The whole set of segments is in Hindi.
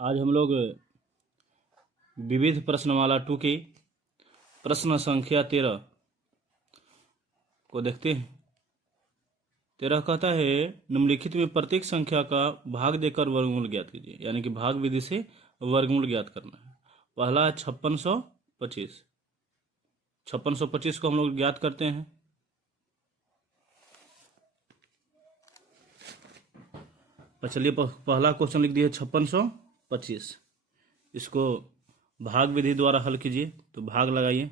आज हम लोग विविध प्रश्नमाला 2 की प्रश्न संख्या 13 को देखते हैं। 13 कहता है निम्नलिखित में प्रत्येक संख्या का भाग देकर वर्गमूल ज्ञात कीजिए, यानी कि भाग विधि से वर्गमूल ज्ञात करना है। पहला है 5625। 5625 को हम लोग ज्ञात करते हैं। चलिए पहला क्वेश्चन लिख दिए 5625। इसको भाग विधि द्वारा हल कीजिए। तो भाग लगाइए।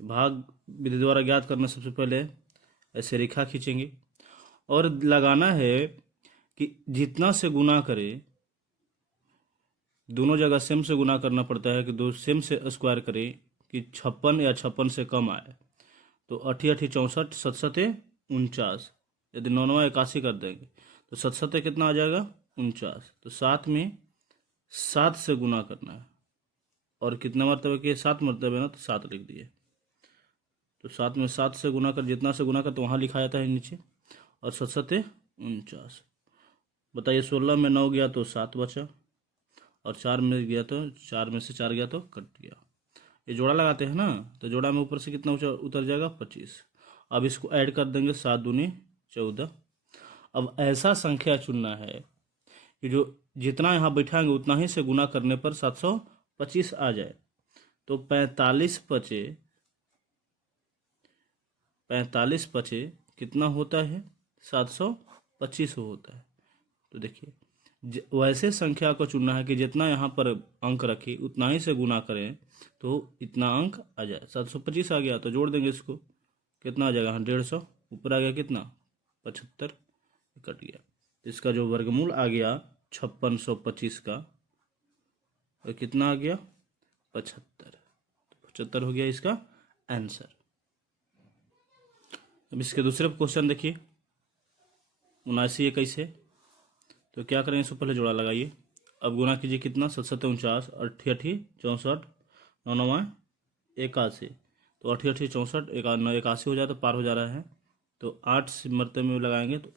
भाग विधि द्वारा ज्ञात करना, सबसे पहले ऐसे रेखा खींचेंगे और लगाना है कि जितना से गुना करे, दोनों जगह सेम से गुना करना पड़ता है कि दो सेम से स्क्वायर करे कि 56 या 56 से कम आए। तो 8 8 64, 7 7 49। यदि 9 9 81 कर देंगे तो 7 7 कितना आ जाएगा 49। तो 7 में 7 से गुना करना है। और कितने मरतबे के 7 मरतबे ना, तो 7 लिख दिए। तो 7 में 7 से गुना कर, जितना से गुना कर तो वहाँ लिखा जाता है नीचे। और 7 7 49। बताइए 16 में 9 गया तो 7 बचा, और 4 में गया तो 4 में से 4 गया तो कट गया। ये जोड़ा लगाते हैं ना, तो जोड़ा में ऊपर से कितना उतर जाएगा 25। अब इसको ऐड कर देंगे, 7 दूनी 14। अब ऐसा संख्या चुनना है कि जो जितना यहाँ बैठाएंगे उतना ही से गुना करने पर 725 आ जाए। तो 45 पचे कितना होता है 725 होता है। तो देखिए वैसे संख्या को चुनना है कि जितना यहाँ पर अंक रखी उतना ही से गुना करें तो इतना अंक आ जाए। 725 आ गया तो जोड़ देंगे इसको, कितना आ जाएगा 150। ऊपर आ गया कितना 75, कट गया। इसका जो वर्गमूल आ गया 5625 का, और कितना आ गया 75। 75 हो गया इसका आंसर। अब इसके दूसरे क्वेश्चन देखिए 79 21 है। तो क्या करेंगे, इसको पहले जोड़ा लगाइए। अब गुना कीजिए कितना 7 7 49, 8 8 64, 9 9 81। तो 8 8 64 81 हो जाए तो पार हो जा रहा है। तो 8 मरतबे में लगाएंगे तो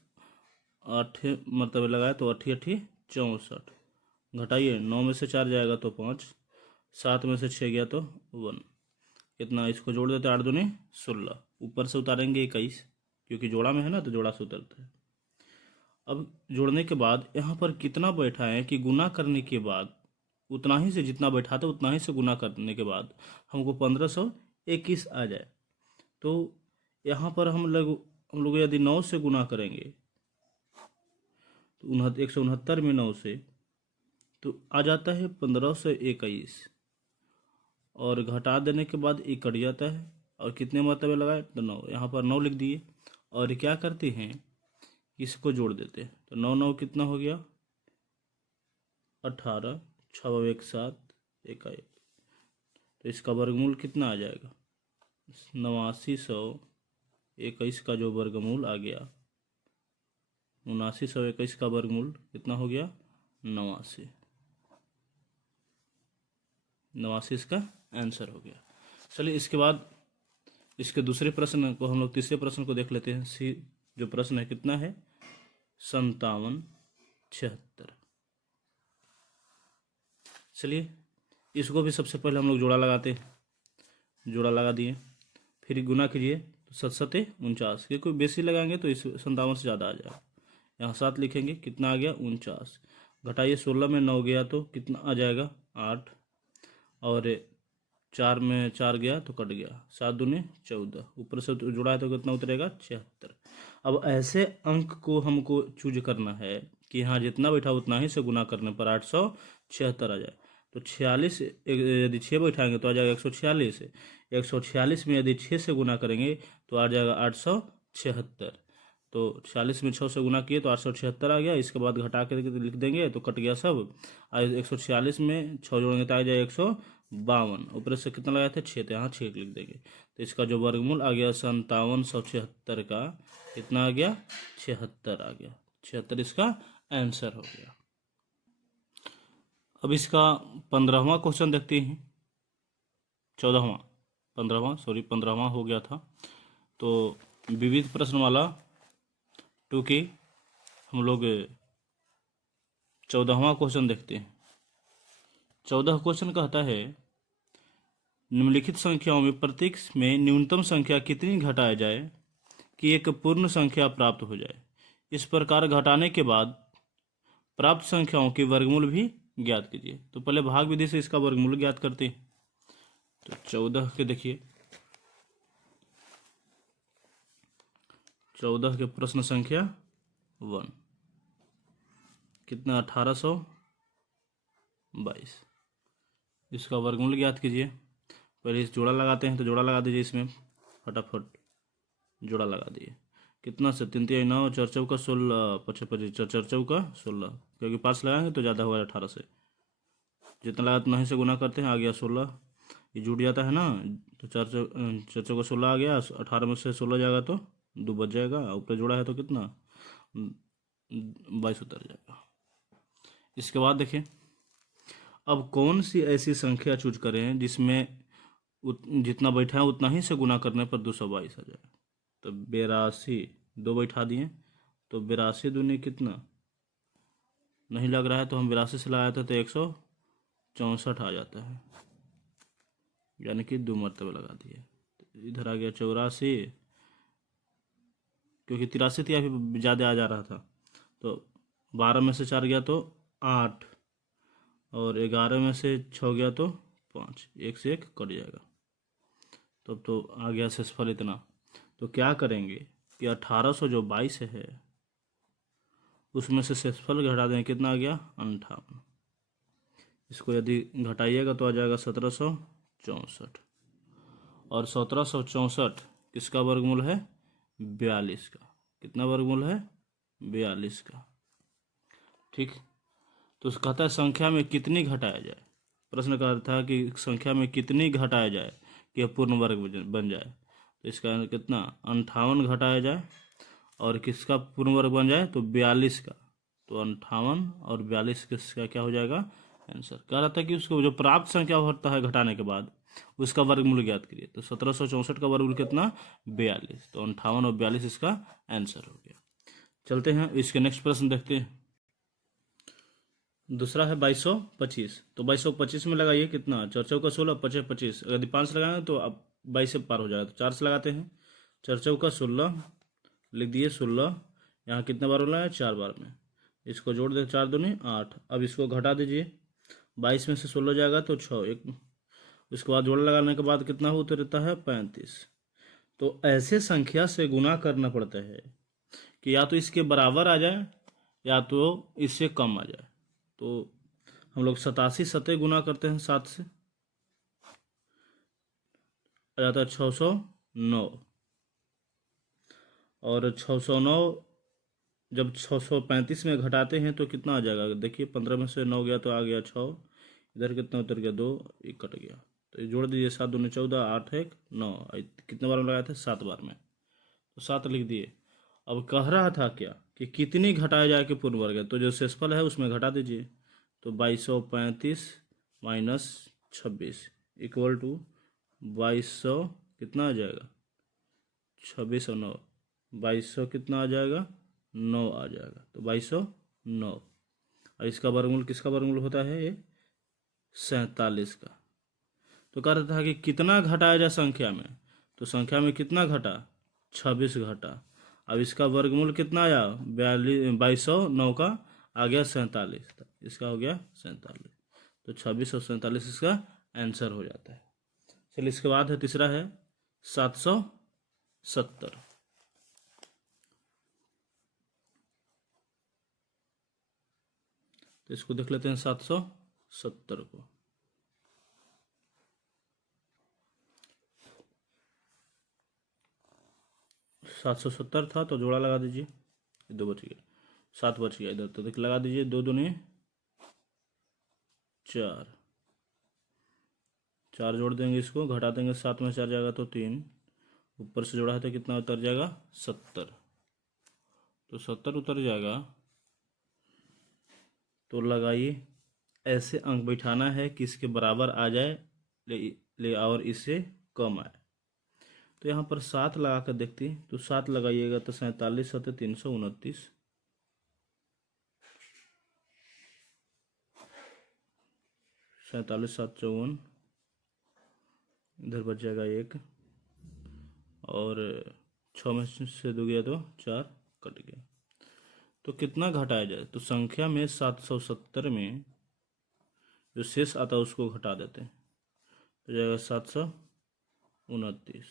8 मरतबे लगाए तो 8 8 64। घटाइए, 9 में से 4 जाएगा तो 5, 7 में से 6 गया तो 1। कितना, इसको जोड़ देते 8 दूनी 16। ऊपर से उतारेंगे 21, क्योंकि जोड़ा में है ना तो जोड़ा से उतरता है। अब जोड़ने के बाद यहाँ पर कितना बैठा है कि गुना करने के बाद उतना ही से, जितना बैठा था उतना ही से गुना करने के बाद हमको 1521 आ जाए। तो यहाँ पर हम लोग यदि 9 से गुना करेंगे तो 169 में 9 से तो आ जाता है 1521। और घटा देने के बाद ये कट जाता है। और कितने मरतबे लगाए तो 9, यहाँ पर 9 लिख दिए। और क्या करते हैं, इसको जोड़ देते हैं। तो 9 9 कितना हो गया 18, 6 1 7 1। तो इसका वर्गमूल कितना आ जाएगा 8921 का जो वर्गमूल आ गया 7921 का वर्गमूल कितना हो गया 89। इसका आंसर हो गया। चलिए इसके बाद इसके दूसरे प्रश्न को हम लोग तीसरे प्रश्न को देख लेते हैं। सी जो प्रश्न है कितना है 57 76। चलिए इसको भी सबसे पहले हम लोग जोड़ा लगाते हैं। जोड़ा लगा दिए, फिर गुना कीजिए तो 7 7 49, क्योंकि बेसी लगाएंगे तो इस 57 से ज़्यादा आ जाएगा। यहाँ 7 लिखेंगे, कितना आ गया 49। घटाइए, 16 में 9 गया तो कितना आ जाएगा 8। और 4 में 4 गया तो कट गया, 7 दूनी 14। ऊपर से जुड़ा है तो कितना उतरेगा 76। अब ऐसे अंक को हमको चूज करना है कि यहाँ जितना बैठा उतना ही से गुना करने पर 876 आ जाए। तो 46 यदि 6 बैठाएंगे तो आ जाएगा 146। 146 में यदि 6 से गुना करेंगे तो आ जाएगा 876। तो 46 में 6 से गुना किए तो 876 आ गया। इसके बाद घटा के लिख देंगे तो कट गया सब। 146 में 6 जोड़ेंगे तो आ जाएगा 152। ऊपर से कितना लगाए थे 6, तो यहाँ 6 लिख देंगे। तो इसका जो वर्गमूल आ गया 5776 का कितना आ गया 76 आ गया। 76 इसका आंसर हो गया। अब इसका 15वां क्वेश्चन देखते हैं। 15वां हो गया था। तो विविध प्रश्नमाला 2 की हम लोग 14वां क्वेश्चन देखते हैं। 14 क्वेश्चन कहता है निम्नलिखित संख्याओं में प्रत्येक में न्यूनतम संख्या कितनी घटाया जाए कि एक पूर्ण संख्या प्राप्त हो जाए। इस प्रकार घटाने के बाद प्राप्त संख्याओं के वर्गमूल भी ज्ञात कीजिए। तो पहले भाग विधि से इसका वर्गमूल ज्ञात करते हैं। तो 14 के देखिए, 14 के प्रश्न संख्या 1 कितना 1822। इसका वर्गमूल ज्ञात कीजिए। पहले इस जोड़ा लगाते हैं, तो जोड़ा लगा दीजिए, इसमें फटाफट जोड़ा लगा दिए। कितना से 3 3 9 4 4 का 16 25 25 4 4 4 का 16, क्योंकि 5 लगाएंगे तो ज़्यादा होगा 18 से। जितना लगा उतना ही से गुना करते हैं, आ गया 16। ये जुड़ जाता है ना, तो 4 4 का 16 आ गया। 18 में से 16 जाएगा तो 2 बच जाएगा। ऊपर जोड़ा है तो कितना 22 उतर जाएगा। इसके बाद देखिए, अब कौन सी ऐसी संख्या चूज करें जिसमें जितना बैठा है उतना ही से गुना करने पर 222 आ जाए। तो 82 2 बैठा दिए, तो 82 दूनी कितना नहीं लग रहा है, तो हम 82 से लगाया था तो 164 आ जाता है, यानी कि 2 मरतबे लगा दिए। तो इधर आ गया 84, क्योंकि 83 थी, अभी ज़्यादा आ जा रहा था। तो 12 में से 4 गया तो 8, और 11 में से 6 गया तो 5, 1 से 1 कट जाएगा। तब तो आ गया शेषफल इतना। तो क्या करेंगे कि 1822 है, उसमें से शेषफल घटा दें, कितना आ गया 58। इसको यदि घटाइएगा तो आ जाएगा 1764, और 1764 किसका वर्गमूल है 42 का। कितना वर्गमूल है 42 का। ठीक, तो कहता है संख्या में कितनी घटाया जाए। प्रश्न का अर्थ था कि संख्या में कितनी घटाया जाए कि पूर्ण वर्ग बन जाए। तो इसका कितना 58 घटाया जाए, और किसका पूर्ण वर्ग बन जाए तो 42 का। तो 58 और 42 किसका क्या हो जाएगा आंसर। कह रहा था कि उसको जो प्राप्त संख्या होता है घटाने के बाद उसका वर्गमूल ज्ञात करिए। तो 1764 का वर्गमूल कितना 42, तो 58 और 42 इसका आंसर हो गया। चलते हैं इसके नेक्स्ट प्रश्न देखते हैं। दूसरा है 2225। तो 2225 में लगाइए कितना 4 चौका 16 25 25, यदि 5 लगाएंगे तो अब 22 से पार हो जाएगा। तो 4 से लगाते हैं, 4 चौका 16 लिख दिए 16। यहाँ कितने बार होना है 4 बार में। इसको जोड़ दे 4 दूनी 8। अब इसको घटा दीजिए, 22 में से 16 जाएगा तो 6 एक। उसके बाद जोड़ लगाने के बाद कितना होता रहता है 35। तो ऐसे संख्या से गुना करना पड़ता है कि या तो इसके बराबर आ जाए या तो इससे कम आ जाए। तो हम लोग 87 सतह गुना करते हैं 7 से, आ जाता है 609। और 609 जब 635 में घटाते हैं तो कितना आ जाएगा देखिए, 15 में से 9 गया तो आ गया 6, इधर कितना उतर गया 2, 1 कट गया। तो ये जोड़ दीजिए 7 दूनी 14, 8 1 9, कितने बार में लगाए थे 7 बार में, तो 7 लिख दिए। अब कह रहा था क्या कि कितनी घटाया जाए कि पूर्ण वर्ग है, तो जो शेषफल है उसमें घटा दीजिए। तो 2235 माइनस 26 इक्वल टू 2200 कितना आ जाएगा 26 और 9, 2200 कितना आ जाएगा 9 आ जाएगा। तो 2209, और इसका वर्गमूल किसका वर्गमूल होता है ये 47 का। तो कह रहा था कि कितना घटाया जाए संख्या में, तो संख्या में कितना घटा 26 घटा। अब इसका वर्गमूल कितना आया 2209 का आ गया 47, इसका हो गया 47। तो 26 और 47 इसका आंसर हो जाता है। चलिए इसके बाद है तीसरा है 770। तो इसको देख लेते हैं 770 को। 770 था तो जोड़ा लगा दीजिए, 2 बच गया, 7 बच गया इधर, तो देख लगा दीजिए 2 दूनी 4, 4 जोड़ देंगे, इसको घटा देंगे, 7 में 4 जाएगा तो 3, ऊपर से जोड़ा है तो कितना उतर जाएगा 70। तो 70 उतर जाएगा। तो लगाइए, ऐसे अंक बैठाना है कि इसके बराबर आ जाए ले और इससे कम आए। तो यहाँ पर 7 लगा कर देखते हैं, तो 7 लगाइएगा तो 47 7 329, 47 7 54, इधर बच जाएगा 1, और 6 में से 2 गया तो 4 कट गया। तो कितना घटाया जाए? तो संख्या में 770 में जो शेष आता है उसको घटा देते हैं, तो जाएगा 729,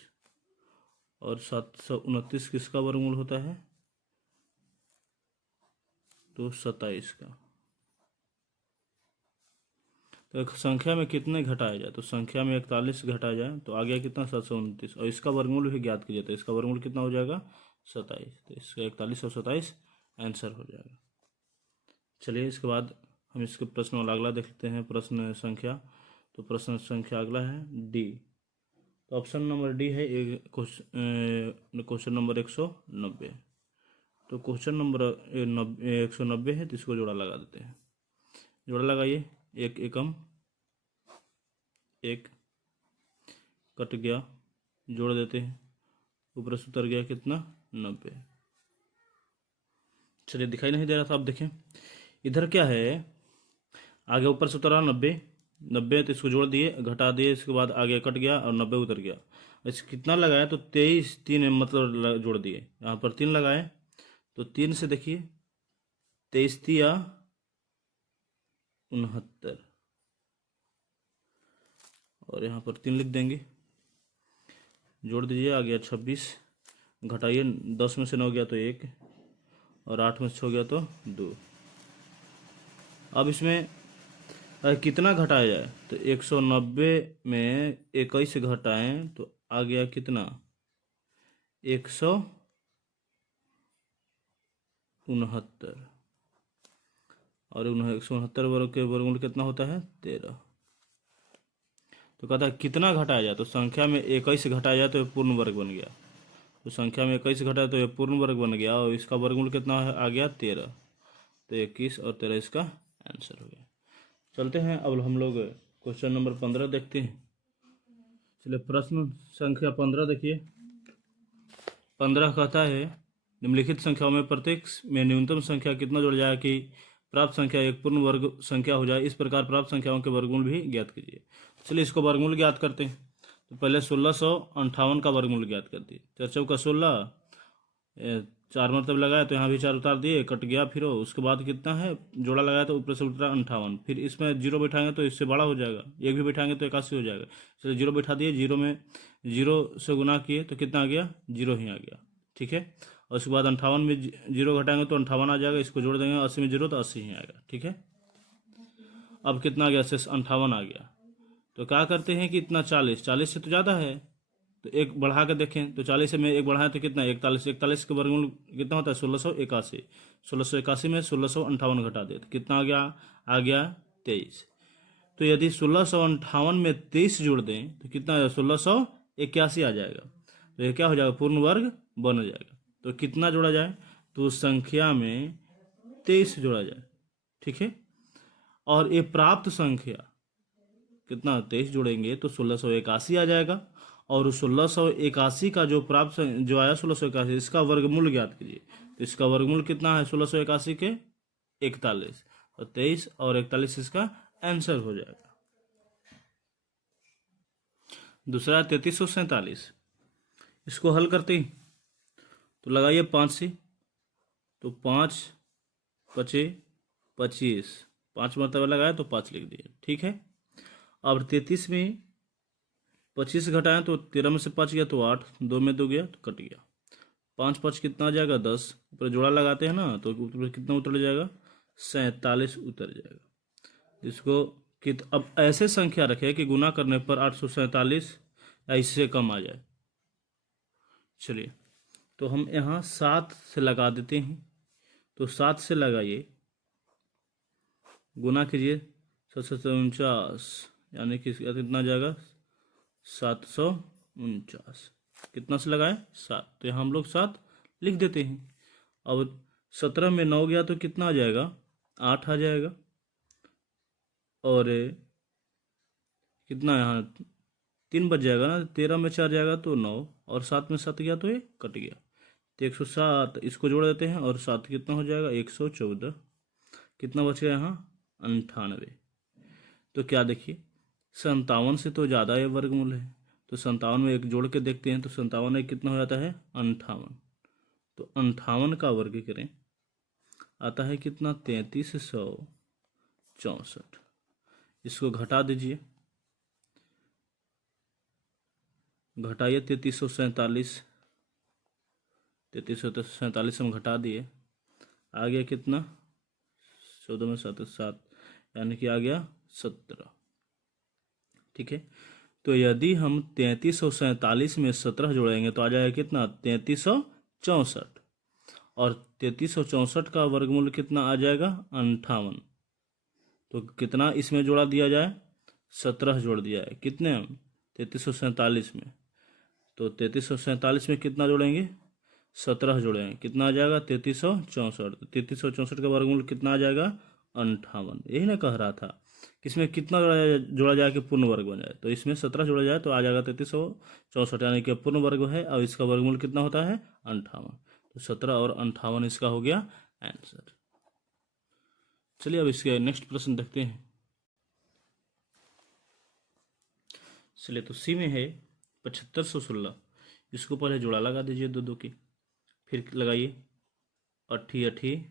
और 729 किसका वर्गमूल होता है? तो 27 का। तो एक संख्या में कितने घटाया जाए? तो संख्या में 41 घटाया जाए तो आ गया कितना? 729, और इसका वर्गमूल भी ज्ञात कीजिए, तो इसका वर्गमूल कितना हो जाएगा? 27। तो इसका 41 और 27 आंसर हो जाएगा। चलिए इसके बाद हम इसके प्रश्न वाला अगला देखते हैं, प्रश्न संख्या। तो प्रश्न संख्या अगला है डी। तो ऑप्शन नंबर डी है क्वेश्चन नंबर 190। तो क्वेश्चन नंबर 190 है, तो इसको जोड़ा लगा देते हैं। जोड़ा लगाइए, 1 एकम 1 कट गया, जोड़ देते हैं, ऊपर से उतर गया कितना? 90। चलिए दिखाई नहीं दे रहा था, आप देखें इधर क्या है, आगे ऊपर से उतरा 90, तो इसको जोड़ दिए, घटा दिए, इसके बाद आगे कट गया और 90 उतर गया। इस कितना लगाया? तो 23 3 मतलब जोड़ दिए, यहाँ पर 3 लगाए, तो 3 से देखिए 23 तिया 69, और यहाँ पर 3 लिख देंगे, जोड़ दीजिए, आ गया 26, घटाइए, 10 में से 9 गया तो 1, और 8 में से 6 गया तो 2। अब इसमें कितना घटाया जाए? तो 190 में 21 घटाएं तो आ गया कितना? 169, और 169 वर्ग के वर्गमूल कितना होता है? 13। तो कहता है कितना घटाया जाए? तो संख्या में 21 घटाया जाए तो ये पूर्ण वर्ग बन गया। तो संख्या में 21 घटाया तो ये पूर्ण वर्ग बन गया, और इसका वर्गमूल कितना है? आ गया 13। तो 21 और 13 इसका आंसर हो गया। चलते हैं अब हम लोग क्वेश्चन नंबर 15 देखते हैं। चलिए प्रश्न संख्या 15 देखिए। 15 कहता है निम्नलिखित संख्याओं में प्रत्येक में न्यूनतम संख्या कितना जुड़ जाए कि प्राप्त संख्या एक पूर्ण वर्ग संख्या हो जाए, इस प्रकार प्राप्त संख्याओं के वर्गमूल भी ज्ञात कीजिए। चलिए इसको वर्गमूल ज्ञात करते हैं। तो पहले 1658 का वर्गमूल ज्ञात कर दिए। 4 चौका 16, 4 मतलब लगाया तो यहाँ भी 4 उतार दिए, कट गया। फिर उसके बाद कितना है? जोड़ा लगाया तो ऊपर से उतरा 58। फिर इसमें 0 बैठाएंगे तो इससे बड़ा हो जाएगा, 1 भी बैठाएंगे तो 81 हो जाएगा। चलिए 0 बैठा दिए, 0 में 0 से गुना किए तो कितना आ गया? 0 ही आ गया, ठीक है। और उसके बाद 58 में 0 घटाएंगे तो 58 आ जाएगा, इसको जोड़ देंगे, 80 में 0 तो 80 ही आएगा, ठीक है। अब कितना आ गया? शेष 58 आ गया। तो क्या करते हैं कि इतना 40 से तो ज़्यादा है, तो 1 बढ़ा के देखें, तो 40 से में 1 बढ़ाएं तो कितना? 41 का वर्गमूल कितना होता है? 1681। 1681 में 1658 घटा दे तो कितना आ गया? आ गया 23। तो यदि 1658 में 23 जोड़ दें तो कितना आ जाएगा? 1681 आ जाएगा। तो ये क्या हो जाएगा? पूर्ण वर्ग बन जाएगा। तो कितना जोड़ा जाए? तो संख्या में 23 जोड़ा जाए, ठीक है। और ये प्राप्त संख्या कितना? 23 जोड़ेंगे तो 1681 आ जाएगा। और 1681 का जो प्राप्त जो आया 1681, इसका वर्गमूल ज्ञात कीजिए। तो इसका वर्गमूल कितना है 1681 के? 41। तो 23 और 41 इसका आंसर हो जाएगा। दूसरा 3347, इसको हल करते ही तो लगाइए 5 से, तो 5 पचे 25, 5 मरतबा लगाया तो 5 लिख दिए, ठीक है। अब 33 में 25 घटाएं तो 13 में से 5 गया तो 8, 2 में 2 गया तो कट गया। 5 5 कितना आ जाएगा? 10। ऊपर जोड़ा लगाते हैं ना, तो ऊपर कितना उतर जाएगा? 47 उतर जाएगा। इसको अब ऐसे संख्या रखें कि गुना करने पर 847 या इससे कम आ जाए। चलिए तो हम यहाँ 7 से लगा देते हैं। तो 7 से लगाइए, गुना कीजिए, 749, यानी कि कितना जाएगा? 749। कितना से लगाए? 7। तो यहाँ हम लोग 7 लिख देते हैं। अब 17 में 9 गया तो कितना आ जाएगा? 8 आ जाएगा। और कितना यहाँ 3 बच जाएगा ना, 13 में 4 जाएगा तो 9, और 7 में 7 गया तो ये कट गया। तो 107 इसको जोड़ देते हैं, और 7 कितना हो जाएगा? 114। कितना बच गया यहाँ? 98। तो क्या देखिए 57 से तो ज़्यादा है वर्गमूल है, तो 57 में एक जोड़ के देखते हैं, तो 57 में कितना हो जाता है 58। तो 58 का वर्ग करें आता है कितना 3364। इसको घटा दीजिए, घटाइए 3347, 3347 हम घटा दिए, आ गया कितना 14 में 7 7, यानी कि आ गया 17। ठीक है, तो यदि हम 3347 में 17 जोड़ेंगे तो आ जाएगा कितना 3364, और 3364 का वर्गमूल कितना आ जाएगा 58। तो कितना इसमें जोड़ा दिया जाए 17 जोड़ दिया है, कितने हम 3347 में, तो 3347 में कितना जोड़ेंगे 17 जोड़ेंगे, कितना आ जाएगा 3364। 3364 का वर्गमूल कितना आ जाएगा 58। यही ना कह रहा था कि इसमें कितना जोड़ा जाए कि पूर्ण वर्ग बन जाए, तो इसमें 17 जोड़ा जाए तो आ जाएगा 3364, यानी कि पूर्ण वर्ग है, और इसका वर्गमूल कितना होता है 58। तो 17 और 58 इसका हो गया आंसर। चलिए अब इसके नेक्स्ट प्रश्न देखते हैं। चलिए, तो सी में है 7516, इसको पहले जोड़ा लगा दीजिए दो दो की, फिर लगाइए 80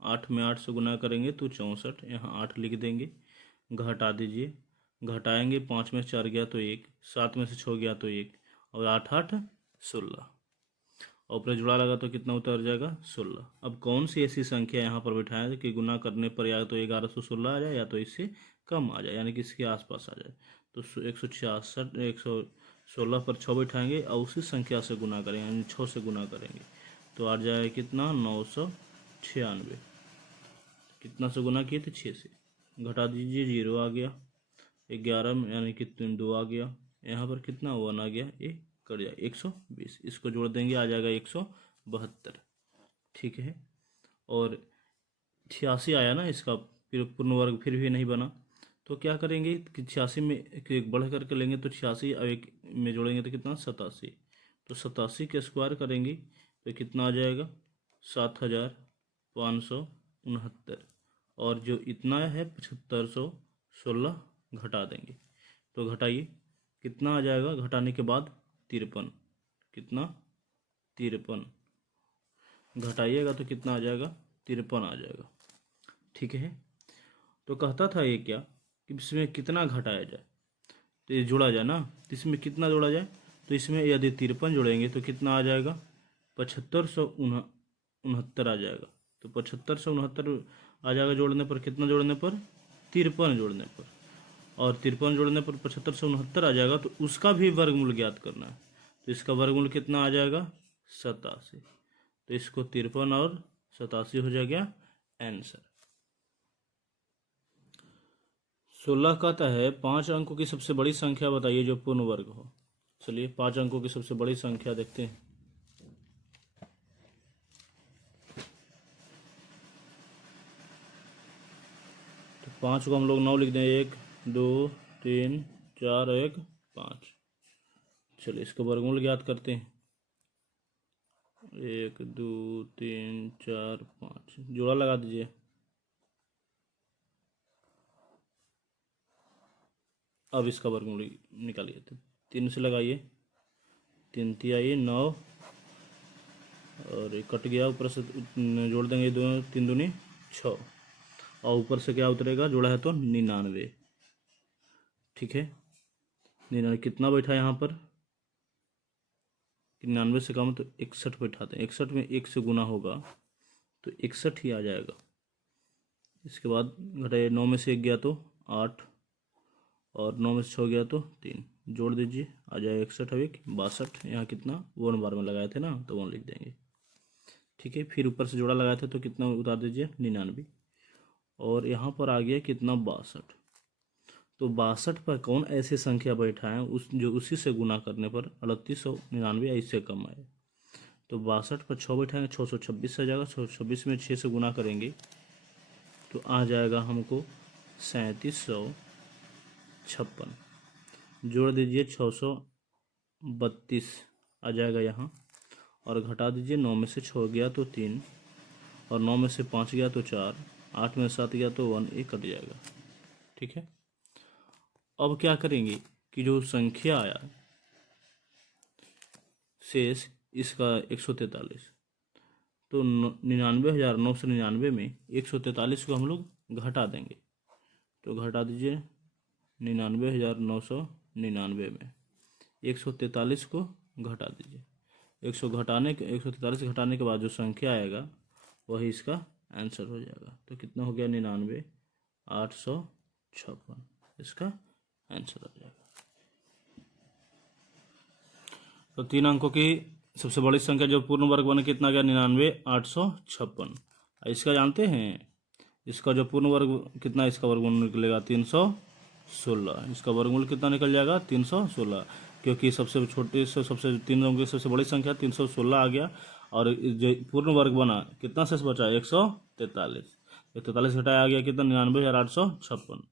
8 में 8 से गुना करेंगे तो 64, यहाँ 8 लिख देंगे, घटा दीजिए, घटाएंगे 5 में 4 गया तो 1, 7 में से 6 गया तो 1, और 8 8 16, और ऊपर जुड़ा लगा तो कितना उतर जाएगा 16। अब कौन सी ऐसी संख्या यहाँ पर बिठाएं कि गुना करने पर या तो 1116 आ जाए या तो इससे कम आ जाए, यानी कि इसके आसपास आ जाए। तो 166 116 पर 6 बिठाएंगे और उसी संख्या से गुना करेंगे, यानी 6 से गुना करेंगे तो आ जाएगा कितना 996। कितना से गुना किए थे 6 से, घटा दीजिए 0 आ गया, 11 में यानी कि 2 आ गया, यहाँ पर कितना 1 आ गया, ये कट जाए 120, इसको जोड़ देंगे आ जाएगा 172। ठीक है, और 86 आया ना इसका, फिर पूर्ण वर्ग फिर भी नहीं बना, तो क्या करेंगे कि 86 में एक बढ़ करके लेंगे, तो 86 और एक में जोड़ेंगे तो कितना 87, तो 87 के स्क्वायर करेंगे तो कितना आ जाएगा 7569, और जो इतना है 7516 घटा देंगे, तो घटाइए कितना आ जाएगा, घटाने के बाद 53, कितना 53, घटाइएगा तो कितना आ जाएगा 53 आ जाएगा। ठीक है, तो कहता था ये क्या कि इसमें कितना घटाया जाए, तो ये जोड़ा जाए ना, तो इसमें कितना जोड़ा जाए, तो इसमें यदि 53 जोड़ेंगे तो कितना आ जाएगा 7569 आ जाएगा, तो 7569 आ जाएगा जोड़ने पर, कितना जोड़ने पर 53 जोड़ने पर, और 53 जोड़ने पर 7569 आ जाएगा, तो उसका भी वर्गमूल ज्ञात करना है, तो इसका वर्गमूल कितना आ जाएगा 87, तो इसको 53 और 87 हो जाएगा आंसर। 16 कहता है 5 अंकों की सबसे बड़ी संख्या बताइए जो पूर्ण वर्ग हो। चलिए 5 अंकों की सबसे बड़ी संख्या देखते हैं। तो 5 को हम लोग 9 लिख दें, 1 2 3 4 1 5। चलिए इसका वर्गमूल ज्ञात करते हैं, 1 2 3 4 5, जोड़ा लगा दीजिए, अब इसका वर्गमूल निकालिए, तो 3 से लगाइए, 3 तिहाई 9, और कट गया, ऊपर से जोड़ देंगे 2 3 दूनी 6, और ऊपर से क्या उतरेगा, जोड़ा है तो 99। ठीक है, 99 कितना बैठा यहाँ पर, 99 से कम तो 61 बैठाते हैं, 61 में 1 से गुना होगा तो 61 ही आ जाएगा। इसके बाद घटाइए, 9 में से 1 गया तो 8, और 9 में से 6 गया तो 3, जोड़ दीजिए आ जाएगा 61 और 1 62। यहाँ कितना 1 बार में लगाए थे ना, तो 1 लिख देंगे। ठीक है, फिर ऊपर से जोड़ा लगाए थे तो कितना उतार दीजिए 99, और यहाँ पर आ गया कितना 62। तो 62 पर कौन ऐसी संख्या बैठा है उस जो उसी से गुना करने पर 3899 या इससे कम आए, तो 62 पर 6 बैठाएंगे 626 आ जाएगा, 626 में 6 से गुना करेंगे तो आ जाएगा हमको 3756, जोड़ दीजिए 632 आ जाएगा यहाँ, और घटा दीजिए, 9 में से 6 गया तो 3, और 9 में से 5 गया तो 4, 8 में से 7 गया तो 1, ये कट जाएगा। ठीक है, अब क्या करेंगे कि जो संख्या आया शेष इसका 143, तो 99,999 में 143 को हम लोग घटा देंगे। तो घटा दीजिए 99,999 में 143 को घटा दीजिए। 143 घटाने के बाद जो संख्या आएगा वही इसका आंसर हो जाएगा। तो कितना हो गया 99,856 इसका आंसर हो जाएगा। तो 3 अंकों की सबसे बड़ी संख्या जो पूर्ण वर्ग बने कितना गया 99,856। इसका जानते हैं, इसका जो पूर्ण वर्ग कितना, इसका वर्गमूल निकलेगा 316। इसका वर्गमूल कितना निकल जाएगा 316, क्योंकि सबसे छोटी से सबसे 3 अंकों की सबसे बड़ी संख्या 316 आ गया। और जो पूर्ण वर्ग बना कितना शेष बचा 143, 143 घटाया आ गया कितना 99,856।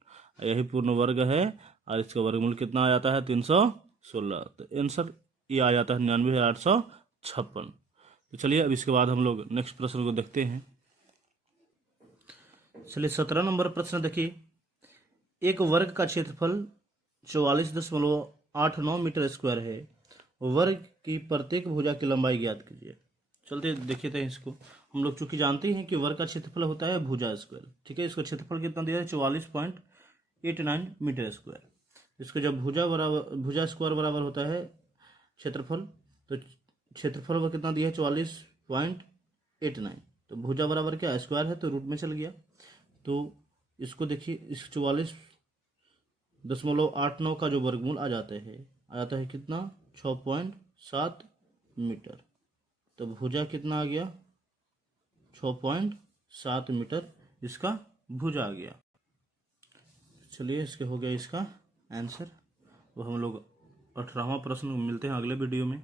यही पूर्ण वर्ग है और इसका वर्गमूल कितना आ जाता है 316। तो आंसर ये आ जाता है 99,856। तो चलिए अब इसके बाद हम लोग नेक्स्ट प्रश्न को देखते हैं। चलिए 17 नंबर प्रश्न देखिए। एक वर्ग का क्षेत्रफल 44.89 मीटर स्क्वायर है। वर्ग की प्रत्येक भुजा की लंबाई ज्ञात कीजिए। चलते देखिए थे इसको। हम लोग चूंकि जानते हैं कि वर्ग का क्षेत्रफल होता है भुजा स्क्वायर, ठीक है। इसका क्षेत्रफल कितना दिया है 44.89 मीटर स्क्वायर। इसका जब भुजा स्क्वायर बराबर होता है क्षेत्रफल, तो क्षेत्रफल कितना दिया है 44.89। तो भुजा बराबर क्या स्क्वायर है तो रूट में चल गया। तो इसको देखिए, इस 44.89 का जो वर्गमूल आ जाता है कितना 6.7 मीटर। तो भुजा कितना आ गया 6.7 मीटर इसका भुजा आ गया। चलिए इसके हो गया इसका आंसर। वो हम लोग 18वां प्रश्न मिलते हैं अगले वीडियो में।